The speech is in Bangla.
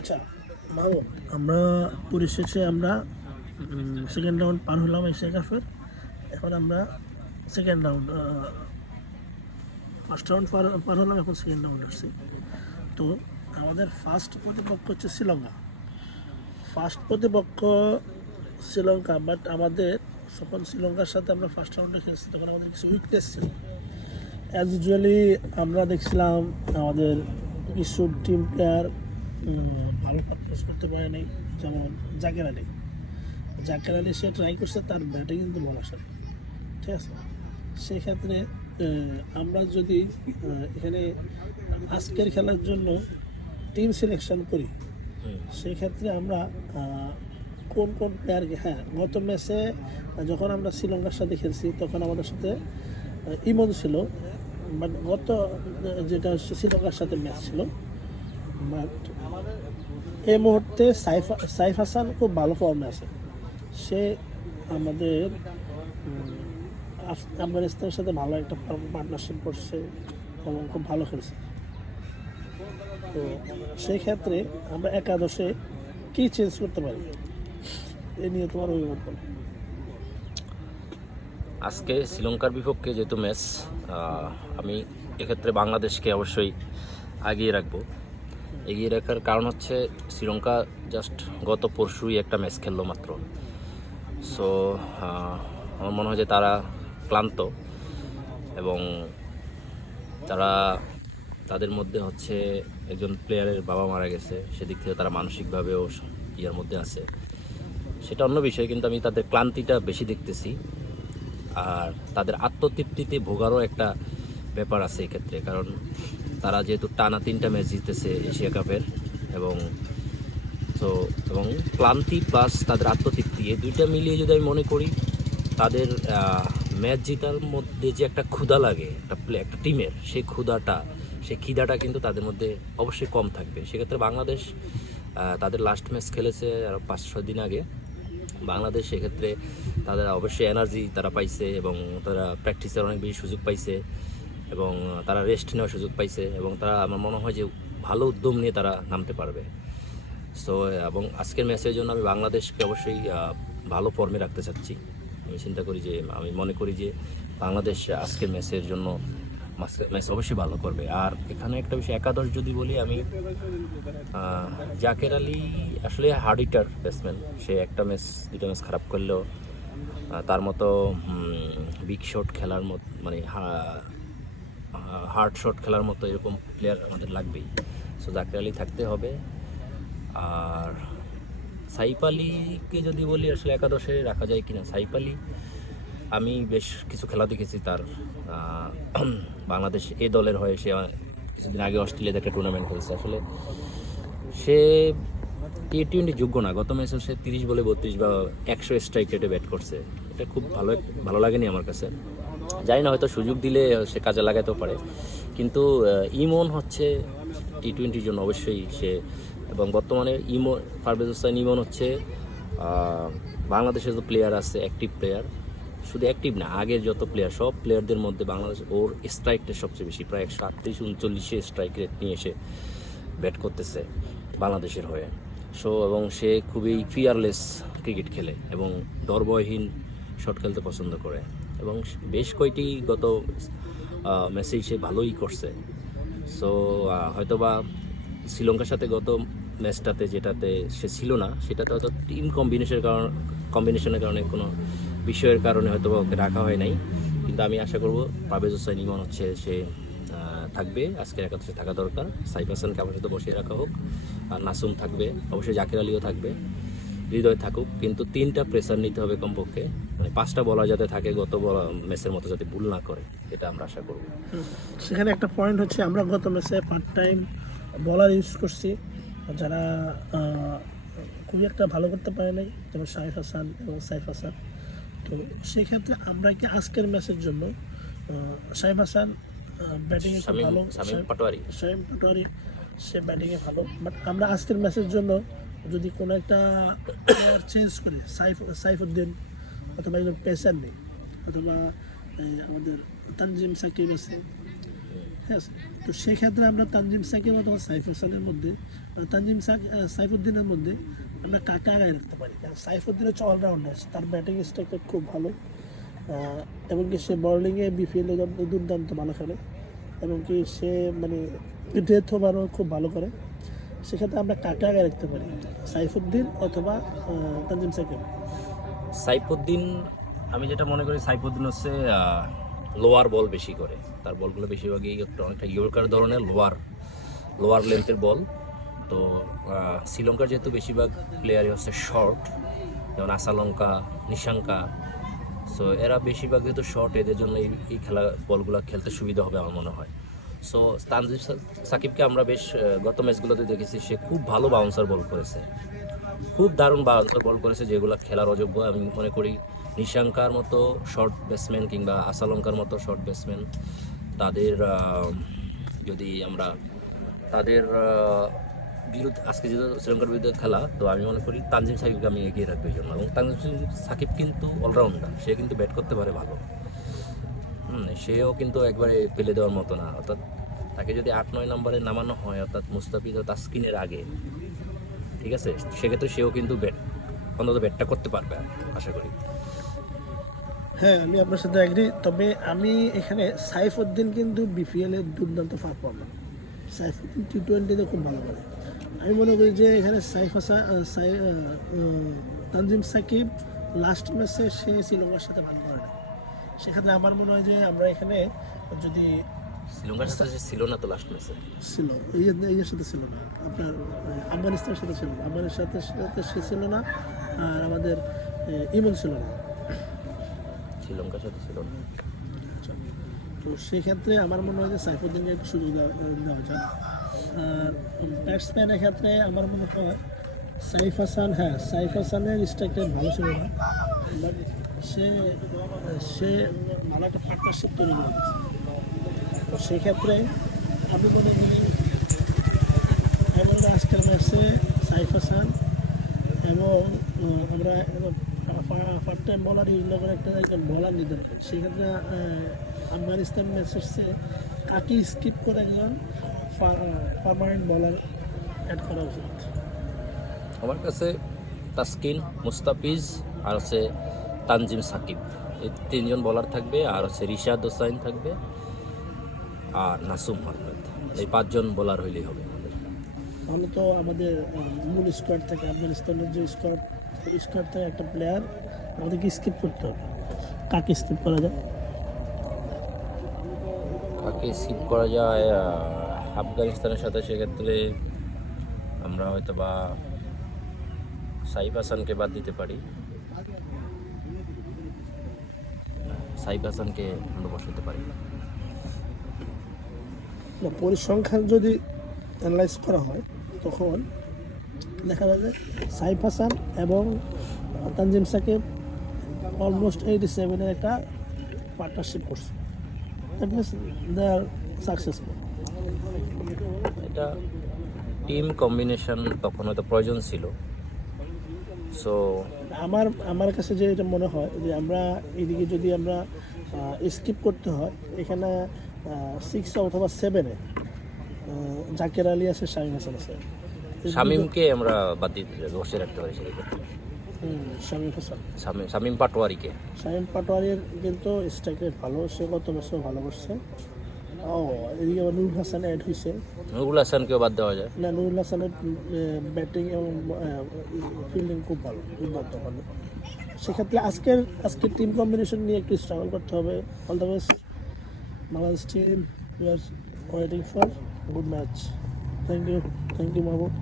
আচ্ছা মাহমুদ, আমরা পরিশেষে আমরা সেকেন্ড রাউন্ড পার হলাম এশিয়া কাপের। এখন আমরা সেকেন্ড রাউন্ড ফার্স্ট রাউন্ড পার হলাম, এখন সেকেন্ড রাউন্ড আসছি। তো আমাদের ফার্স্ট প্রতিপক্ষ হচ্ছে শ্রীলঙ্কা। বাট আমাদের যখন শ্রীলঙ্কার সাথে আমরা ফার্স্ট রাউন্ডে খেলছি তখন আমাদের কিছু উইকনেস ছিল। অ্যাজ ইউজুয়ালি আমরা দেখছিলাম আমাদের কিছু টিম প্লেয়ার ভালো পারফরমেন্স করতে পারে নাই, যেমন জাকের আলী সে ট্রাই করছে, তার ব্যাটে কিন্তু বল আসে না, ঠিক আছে। সেক্ষেত্রে আমরা যদি এখানে আজকের খেলার জন্য টিম সিলেকশন করি, সেক্ষেত্রে আমরা কোন কোন প্লেয়ারকে, গত ম্যাচে যখন আমরা শ্রীলঙ্কার সাথে খেলছি তখন আমাদের সাথে ইমন ছিল, বাট গত যেটা হচ্ছে শ্রীলঙ্কার সাথে ম্যাচ ছিল। বাট এই মুহূর্তে সাইফ হাসান খুব ভালো ফর্মে আছে। সে আমাদের আফগানিস্তানের সাথে ভালো একটা পার্টনারশিপ করছে এবং খুব ভালো খেলছে। তো সেই ক্ষেত্রে আমরা একাদশে কী চেঞ্জ করতে পারি, এ নিয়ে তোমার অভিমত বলো। আজকে শ্রীলঙ্কার বিপক্ষে যেহেতু ম্যাচ, আমি এক্ষেত্রে বাংলাদেশকে অবশ্যই এগিয়ে রাখার কারণ হচ্ছে শ্রীলঙ্কা জাস্ট গত পরশুই একটা ম্যাচ খেললো মাত্র। সো আমার মনে হয় যে তারা ক্লান্ত এবং তাদের মধ্যে হচ্ছে একজন প্লেয়ারের বাবা মারা গেছে, সেদিক থেকে তারা মানসিকভাবেও ইয়ের মধ্যে আছে, সেটা অন্য বিষয়। কিন্তু আমি তাদের ক্লান্তিটা বেশি দেখতেছি, আর তাদের আত্মতৃপ্তিতে ভোগারও একটা ব্যাপার আছে এক্ষেত্রে। কারণ তারা যেহেতু টানা 3টা ম্যাচ জিতেছে এশিয়া কাপের, এবং ক্লান্তি প্লাস তাদের আত্মতৃপ্তি, এই দুইটা মিলিয়ে যদি আমি মনে করি তাদের ম্যাচ জেতার মধ্যে যে একটা ক্ষুধা লাগে একটা টিমের, সেই খিদাটা কিন্তু তাদের মধ্যে অবশ্যই কম থাকবে। সেক্ষেত্রে বাংলাদেশ তাদের লাস্ট ম্যাচ খেলেছে আরও 5-6 দিন আগে। বাংলাদেশ সেক্ষেত্রে তাদের অবশ্যই এনার্জি তারা পাইছে, এবং তারা প্র্যাকটিসের অনেক বেশি সুযোগ পাইছে, এবং তারা রেস্ট নেওয়ার সুযোগ পাইছে, এবং তারা আমার মনে হয় যে ভালো উদ্যম নিয়ে তারা নামতে পারবে। সো এবং আজকের ম্যাচের জন্য আমি বাংলাদেশকে অবশ্যই ভালো ফর্মে রাখতে চাচ্ছি। আমি মনে করি যে বাংলাদেশ আজকের ম্যাচের জন্য ম্যাচ অবশ্যই ভালো করবে। আর এখানে একটা বিষয়, একাদশ যদি বলি, আমি জাকের আলী আসলে হার্ড হিটার ব্যাটসম্যান। সে একটা ম্যাচ 2টা ম্যাচ খারাপ করলেও তার মতো বিগ শট খেলার মতো, মানে হার্ড শট খেলার মতো এরকম প্লেয়ার আমাদের লাগবেই। সো জাকের আলী থাকতে হবে। আর সাইফ আলীকে যদি বলি আসলে একাদশে রাখা যায় কিনা, সাইফ আলী আমি বেশ কিছু খেলা দেখেছি তার, বাংলাদেশ এ দলের হয়ে সে কিছুদিন আগে অস্ট্রেলিয়াতে একটা টুর্নামেন্ট খেলছে। আসলে সে T20 যোগ্য না। গত ম্যাচে সে 30 বলে 32 বা 100 স্ট্রাইক রেটে ব্যাট করছে। এটা খুব ভালো লাগেনি আমার কাছে। জানি না, হয়তো সুযোগ দিলে সে কাজে লাগাতেও পারে। কিন্তু ইমন হচ্ছে T20 জন্য অবশ্যই সে, এবং বর্তমানে পারভেজ হোসেন ইমন হচ্ছে বাংলাদেশের যে প্লেয়ার আছে, অ্যাক্টিভ প্লেয়ার, শুধু অ্যাক্টিভ না, আগের যত প্লেয়ার, সব প্লেয়ারদের মধ্যে বাংলাদেশ ওর স্ট্রাইকটা সবচেয়ে বেশি, প্রায় 138-39 স্ট্রাইক রেট নিয়ে এসে ব্যাট করতেছে বাংলাদেশের হয়ে। এবং সে খুবই ফিয়ারলেস ক্রিকেট খেলে এবং ডরভয়হীন শট খেলতে পছন্দ করে, এবং বেশ কয়টি গত ম্যাচেই সে ভালোই করছে। সো হয়তোবা শ্রীলঙ্কার সাথে গত ম্যাচটাতে যেটাতে সে ছিল না, সেটাতে হয়তো টিম কম্বিনেশনের কারণে কোনো বিষয়ের কারণে হয়তো ওকে রাখা হয় নাই। কিন্তু আমি আশা করব পারভেজ হোসেন ইমন হচ্ছে সে থাকবে, আজকের একাদশে থাকা দরকার। সাইফ হাসানকে আমার সাথে বসিয়ে রাখা হোক, আর নাসুম থাকবে, অবশ্যই জাকের আলীও থাকবে, হৃদয় থাকুক। কিন্তু 3টা প্রেসার নিতে হবে কমপক্ষে, মানে 5টা বলার যাতে থাকে গত ম্যাচের মতো, যাতে ভুল না করে, এটা আমরা আশা করব। সেখানে একটা পয়েন্ট হচ্ছে, আমরা গত ম্যাচে পার্ট টাইম বলার ইউজ করছি যারা খুবই একটা ভালো করতে পারে নাই, যেমন সাইফ হাসান এবং সাইফ হাসান। তো সেক্ষেত্রে আমরা কি আজকের ম্যাচের জন্য সাইফ হাসান ব্যাটিংয়ে ভালো, শামীম পাটোয়ারি সে ব্যাটিংয়ে ভালো, বাট আমরা আজকের ম্যাচের জন্য যদি কোনো একটা প্লেয়ার চেঞ্জ করি, সাইফুদ্দিন অথবা একজন পেসার নেই, অথবা আমাদের তানজিম সাকিব আছে, ঠিক আছে। তো সেক্ষেত্রে আমরা তানজিম সাকিব অথবা সাইফ হাসানের মধ্যে সাইফুদ্দিনের মধ্যে আমরা কাকে আগায় রাখতে পারি, কারণ সাইফুদ্দিন হচ্ছে অলরাউন্ডার, তার ব্যাটিং স্ট্রাইকটা খুব ভালো এবং কি সে বোলিংয়ে বিপিএলে দুর্দান্ত ভালো খেলে এবং কি সে মানে ডেথ ওভারও খুব ভালো করে। সেক্ষেত্রে আমরা কাকে আগায় রাখতে পারি, সাইফুদ্দিন অথবা তানজিম সাকিব? সাইফুদ্দিন, আমি যেটা মনে করি সাইফুদ্দিন হচ্ছে লোয়ার বল বেশি করে, তার বলগুলো বেশিরভাগই একটু অনেকটা ইয়র্কার ধরনের লোয়ার লেন্থের বল। তো শ্রীলঙ্কার যেহেতু বেশিরভাগ প্লেয়ারই হচ্ছে শর্ট, যেমন আসালঙ্কা, নিশাঙ্কা, সো এরা বেশিরভাগ যেহেতু শর্ট, এদের জন্য এই খেলা বলগুলো খেলতে সুবিধা হবে আমার মনে হয়। সো তানজিম সাকিবকে আমরা বেশ গত ম্যাচগুলোতে দেখেছি, সে খুব ভালো বাউন্সার বল করেছে, খুব দারুণ বাউন্সার বল করেছে, যেগুলো খেলার অযোগ্য। আমি মনে করি নিশাঙ্কার মতো শর্ট ব্যাটসম্যান কিংবা আসালঙ্কার মতো শর্ট ব্যাটসম্যান, তাদের যদি আমরা তাদের বিরুদ্ধে আজকে যেহেতু শ্রীলঙ্কার বিরুদ্ধে খেলা, তো আমি মনে করি তানজিম সাকিবকে আমি এগিয়ে রাখবো এই জন্য। এবং তানজিম সাকিব কিন্তু অলরাউন্ডার, সে কিন্তু ব্যাট করতে পারে ভালো, সেও কিন্তু একবারে ফেলে দেওয়ার মতো না। অর্থাৎ তাকে যদি 8-9 নম্বরে নামানো হয়, অর্থাৎ মুস্তাফিজ ও তাসকিনের আগে, ঠিক আছে, সেক্ষেত্রে সেও কিন্তু অন্তত ব্যাটটা করতে পারবে আশা করি। হ্যাঁ, আমি আপনার সাথে এগ্রি, তবে আমি এখানে সাইফুদ্দিন কিন্তু বিপিএল এর দুর্দান্ত পারফর্মার, সাইফুদ্দিন টি-20তে খুব ভালো করে। আমি মনে করি যে এখানে তানজিম সাকিব লাস্ট ম্যাচে সে শ্রীলঙ্কার সাথে ভালো করে না, সেখানে আমার মনে হয় যে আমরা এখানে যদি শ্রীলঙ্কার সাথে ছিল না তো লাস্ট ম্যাচে, ছিল ইয়ের সাথে ছিল না, আপনার আফগানিস্তানের সাথে ছিল না, আফগানিস্তানের সাথে সে ছিল না, আর আমাদের ইমন ছিল না, শ্রীলঙ্কার সাথে ছিল না। তো সেক্ষেত্রে আমার মনে হয় যে সাইফুদ্দিনকে একটু সুযোগ দেওয়া যায়। আর ব্যাটসম্যানের ক্ষেত্রে আমার মনে হয় সাইফ হাসানের স্ট্রাইকটা ভালো ছিল না, বাট সে ভালো একটা পার্টনারশিপ তৈরি করে দিয়েছে। তো সেক্ষেত্রে আমি মনে করি আজকের ম্যাচে সাইফ হাসান এবং আমরা ফার্স্ট টাইম বলার ইউজ না করে একটা বলার নিতে পারি। সেক্ষেত্রে আফগানিস্তান ম্যাচে কাকে স্কিপ করে একজন পার্মানেন্ট বলার অ্যাড করা উচিত। আমার কাছে তাসকিন, মুস্তাফিজ আর হচ্ছে তানজিম সাকিব, এই 3 জন বলার থাকবে, আর হচ্ছে রিশাদ হোসাইন থাকবে, আর নাসুম আহমেদ। এই 5 জন বলার হইলেই হবে আমাদের। তাহলে তো আমাদের মূল স্কোয়াড থেকে আফগানিস্তানের যে স্কোয়াড থেকে একটা প্লেয়ার আমাদেরকে স্কিপ করতে হবে। কাকে স্কিপ করা যায়? কাকে স্কিপ করা যায় আফগানিস্তানের সাথে? সেক্ষেত্রে আমরা হয়তো বা সাইফ হাসানকে বাদ দিতে পারি, সাইফ হাসানকে আমরা বসাতে পারি। না, পরিসংখ্যান যদি অ্যানালাইজ করা হয় তখন দেখা যায় যে সাইফ হাসান এবং তানজিম সাকিব অলমোস্ট 87-এর একটা পার্টনারশিপ করছে, that means they are successful. এটা টিম কম্বিনেশন তখন হয়তো প্রয়োজন ছিল। সো আমার কাছে যে এটা মনে হয় যে আমরা এদিকে যদি আমরা স্কিপ করতে হয়, এখানে 6 অথবা 7-এ জাকের আলী আছে, শামীম হাসান আছে, শামীমকে আমরা বাদ দিতে বসে রাখতে পারি সেক্ষেত্রে। শামীম হাসান, শামীম পাটোয়ারিকে, শামীম পাটোয়ারির কিন্তু স্ট্রাইক রেট ভালো, সে গত ম্যাচেও ভালো করছে। এদিকে আবার নুরুল হাসান অ্যাড হয়েছে, নুরুল হাসানকেও বাদ দেওয়া যায়। না, নুরুল হাসানের ব্যাটিং এবং ফিল্ডিং খুব ভালো, দুর্দান্ত ভালো। সেক্ষেত্রে আজকের টিম কম্বিনেশন নিয়ে একটু স্ট্রাগল করতে হবে। All the best Bangladesh team, we are waiting for good match. Thank you Mahbub.